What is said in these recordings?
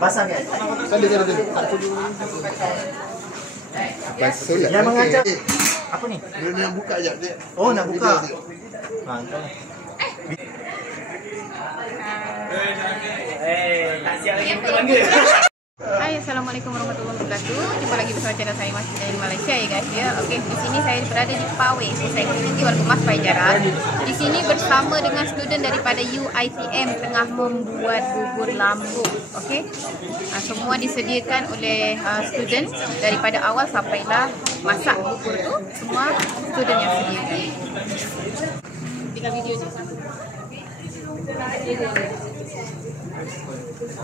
Basah kan? Sana. Basuh lah. Yang mengajar apa ni? Dia nak buka je dia. Oh, nak buka. Ha, tak siap lagi buka bangga. Hai, Assalamualaikum warahmatullahi wabarakatuh. Jumpa lagi bersama channel saya masih dari Malaysia ya guys ya. Okey, di sini saya berada di Pawai Pusat Aktiviti Walaupun Mas Pajaran. Di sini bersama dengan student daripada UiTM tengah membuat bubur lambung. Okey. Semua disediakan oleh student daripada awal sampailah masak bubur tu semua student yang sediakan. Tinggal video je.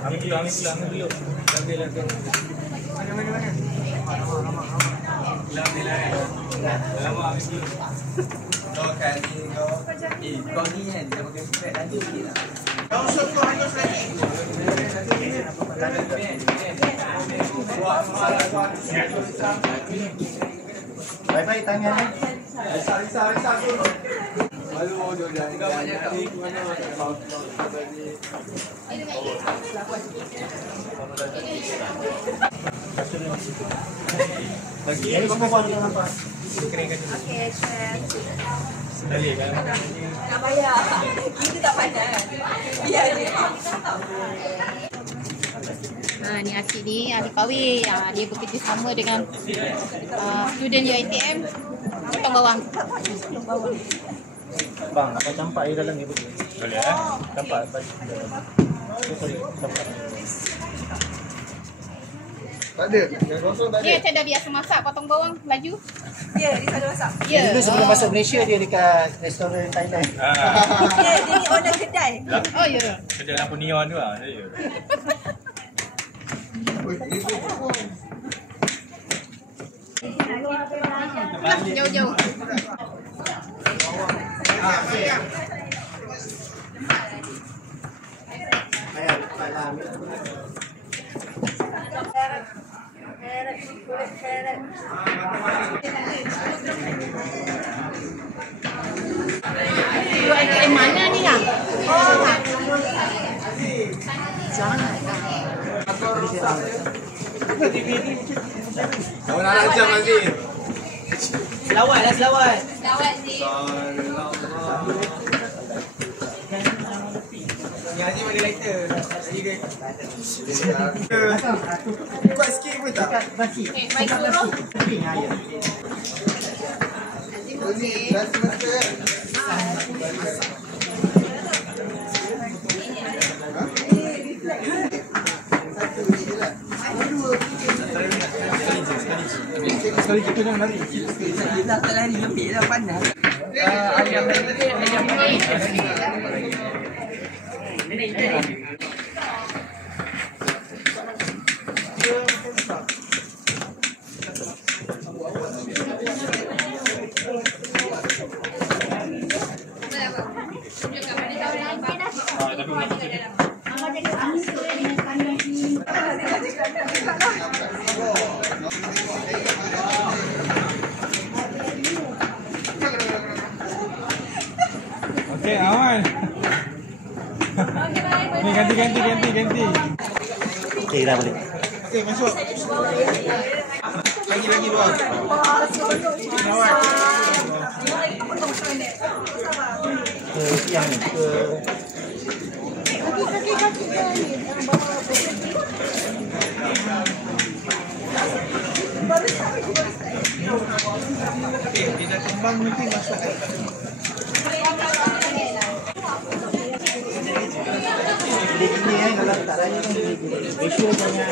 Ambil dulu. Ambil. Mana? Lama ambil dulu. Kau kan ni kau. Kau ni kan dia pakai spek tadi lah. Kau suka hangus lagi. Bye-bye tangan. Risau. Malu dia tinggal banyak kat mana. Lagi ni kau buat dengan apa? Okey, chef. Sekali kan. Tak payah. Itu tak payah. Biar dia. Ni Acik ni ahli Pawai. Dia bekerjasama dengan student UiTM. Potong bawang. Bang, apa campak air dalam ni boleh? Boleh Campak balik dalam. Sorry, campak. Tak ada. Yang kosong tak ada. Dia macam dah biasa masak, potong bawang, laju. Ya, dia selalu masak. Ya. Dulu sebelum masuk Malaysia dia dekat restoran Thailand. Ya, dia ni owner kedai. Oh ya. Kedai lampu neon tu lah. Jauh-jauh. UiTM mana ni lah? Kau nak ajar Mazin? Selawat lah. Lawat sih. Ni Haji mana lighter? Kuat sikit pun tak? Basi. Mai suruh. Ini nasi masak. Sekali kita jangan lari. Dah tak lari, ambil dah panas. Ayam Okey, aman. Ni ganti. Okey, dah boleh. Okey, masuk. Lagi dua. Yang ni ke Kita kembang nanti masuk. Gini kalau tak raya kan ratio jangan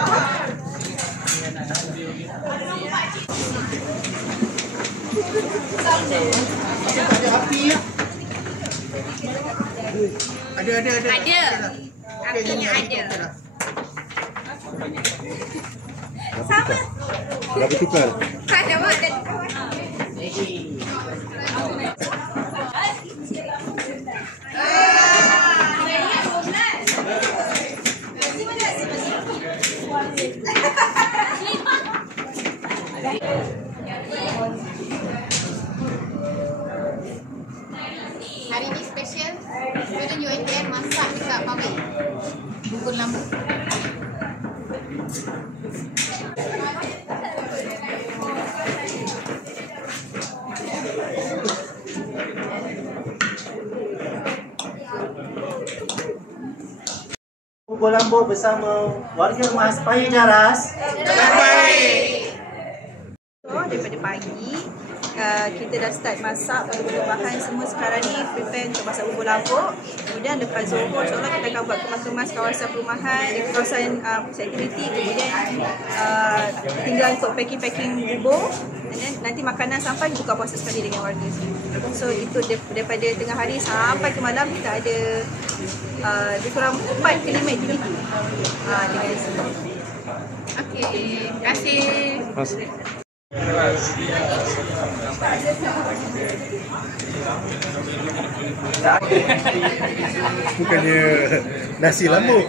Wow. Ada api ya? Ada. Ada. Apinya ada. Sama. Dah bertukar. Ada mak ada. Hari ni special student UiTM masak dekat pabrik Bubur Lambu. Bubur Lambu bersama warga Mas Paya Jaras. So, daripada pagi kita dah start masak bahan semua sekarang ni prepare untuk masak bubur lampuk. Kemudian lepas Zohor insyaAllah kita akan buat kemas-kemas kawasan perumahan dan kawasan security. Kemudian tinggal untuk packing bubur. And then nanti makanan sampai buka puasa sekali dengan warga sini. So itu daripada tengah hari sampai ke malam kita ada lebih kurang 4 ke 5 aktiviti dengan semua. Okey, terima kasih. Bukannya nasi lambu.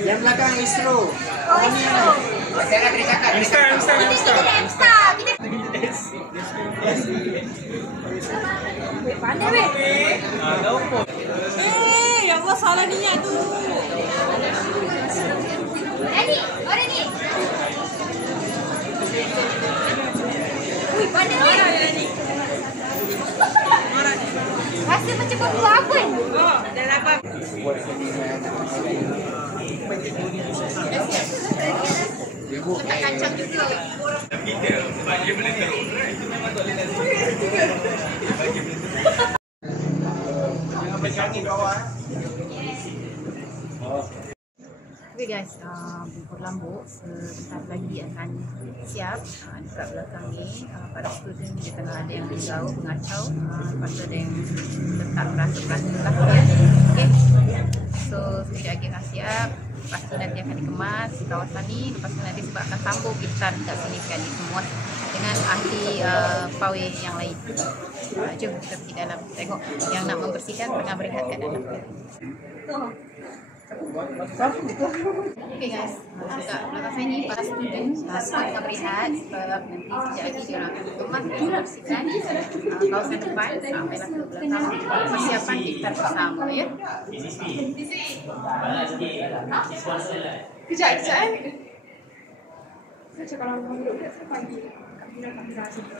Yang belakang Istro. Pandai weh. Ya Allah, salah niat tu. Orang ni. Ui, pandai weh. Rasa macam buat apa ni? Oh, dah lapar. Letak kacang juga. Okay guys, bubur lambu sebentar lagi akan siap. Dekat belakang ni para student dia tengah ada yang bergaul, mengacau. Lepas tu ada yang letak perasa-perasa lah ya. Okay, so sekejap lagi akan siap. Lepas tu nanti akan dikemas di kawasan ni. Lepas tu nanti sebab akan sambung iftar dekat sini sekali semua dengan ahli pawai yang lain. Jom kita pergi dalam tengok yang nak membersihkan tengah berehat kat dalam. Okay guys, dekat belakang saya ni para student semua tengah berehat sebab nanti sekejap lagi dia orang akan kemas dan membersihkan kawasan depan sampailah ke belakang persiapan iftar bersama ya. Kejap Macam kalau orang duduk kat sana pagi kat Bina Kamera sini.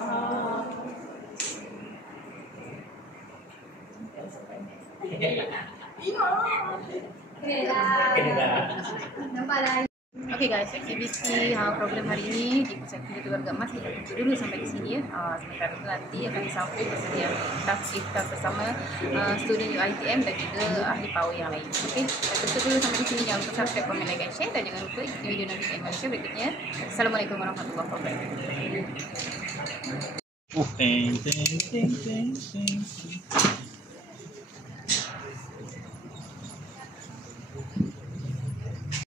Okay guys, aktiviti program hari ini di Pusat Kuliah Keluarga Emas kita tutup dulu sampai di sini ya. Sementara itu nanti akan disambung persediaan iftar bersama student UiTM dan juga ahli power yang lain. Okay, kita tutup dulu sampai di sini. Jangan lupa subscribe, komen, like dan share dan jangan lupa ikuti video notifikasi Malaysia berikutnya. Assalamualaikum warahmatullahi wabarakatuh. Ting ting ting ting ting.